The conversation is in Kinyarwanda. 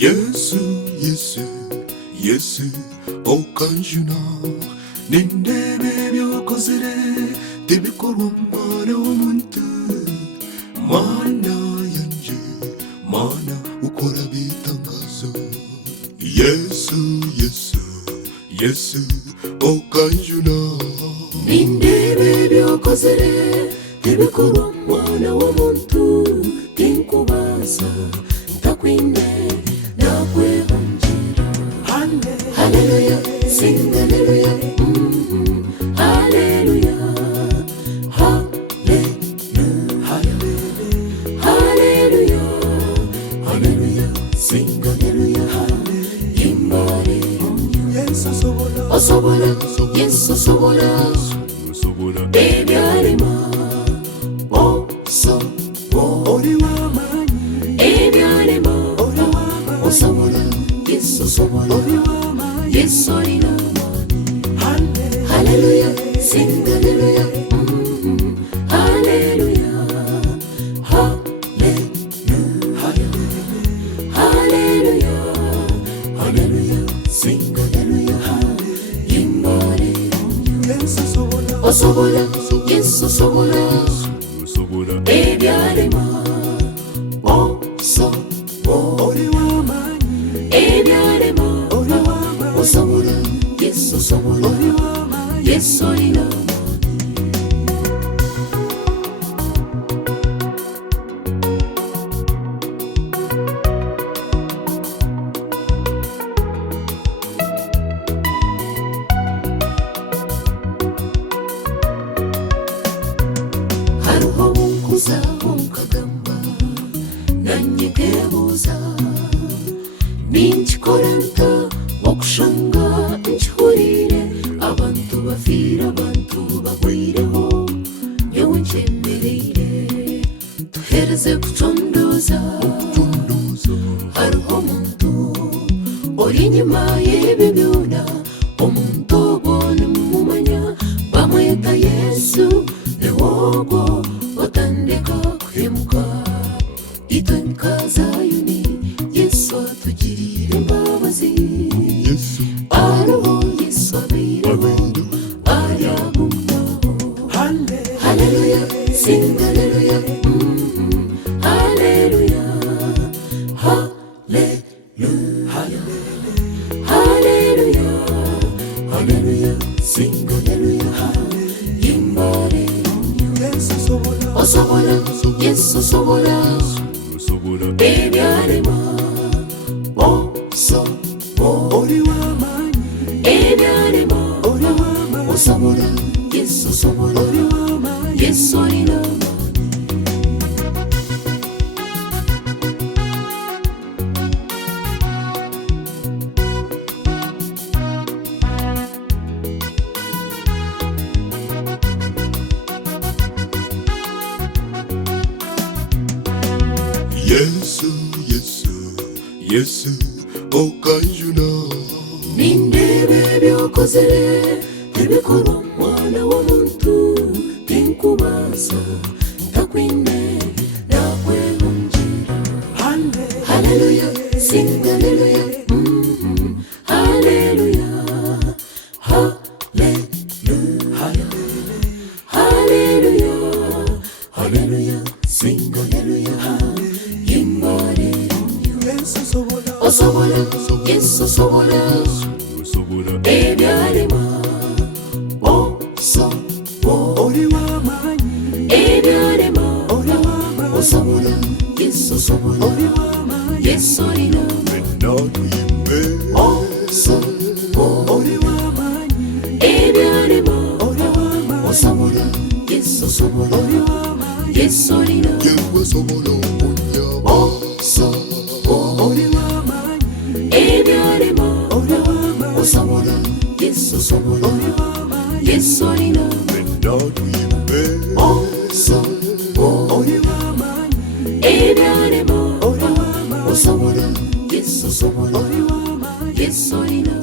Yesu, Yesu, Yesu, okanjuna nindebe byokozere tebikorwa mwana w'omuntu. Mana yanje, mana ukora bitangazo. Yesu, Yesu, Yesu, okanjuna nindebe byokozere tebikorwa mwana w'omuntu. Tinkubaza ntakwine Hallelujah, sing hallelujah, hallelujah, hallelujah, hallelujah, hallelujah, sing hallelujah, imbari, yes osobora, yes osobora, baby arima, oh so, oriwa mani, baby arima, osobora, yes osobora. Yes, I know. Hallelujah, sing hallelujah, hallelujah, hallelujah, hallelujah, hallelujah, sing hallelujah, imbari, yes, osobora, yes, osobora, baby arima, oh so, oriwa mani, baby arima. Osobora, yes, osobora, yes, I know. Haruho unkuza unkagamba nanyegebuza ninchikoranta okushanga nchihurire abantu bafira abantu bagwireho yewe nchemerire tuhereze kucondoza hariho omuntu ori inyuma y'ebibyona omuntu ogo nimumumanya bamweta Yesu niwogo otandika kuhemuka itwe nkazayuni Yesu atugirire imbabazi. Hallelujah, sing hallelujah, hallelujah, hallelujah, hallelujah, hallelujah, sing hallelujah, imbari, osobora, yes, osobora, baby arima, oh so, oriwa mani, baby arima, osobora, yes, osobora, yes, I know. Yesu, Yesu, Yesu, okanjuna nindebe byokozere tebikorwa mwana w'omuntu. Tinkubaza ntakwine nakwehungira. Hallelujah, sing hallelujah, hallelujah, hallelujah, hallelujah, sing hallelujah, imbari, osobora, yes, osobora, baby arima, oh so, oriwa mani, baby arima, osobora, yes, osobora, yes, I know. Oh so, oriwa mani, baby arima, osobora, yes, osobora, yes, I know. Oh so, oriwa mani, baby arima, osobora, yes, osobora, yes, I know. Oh so, oriwa mani, baby arima, osobora, yes, osobora, yes, I know.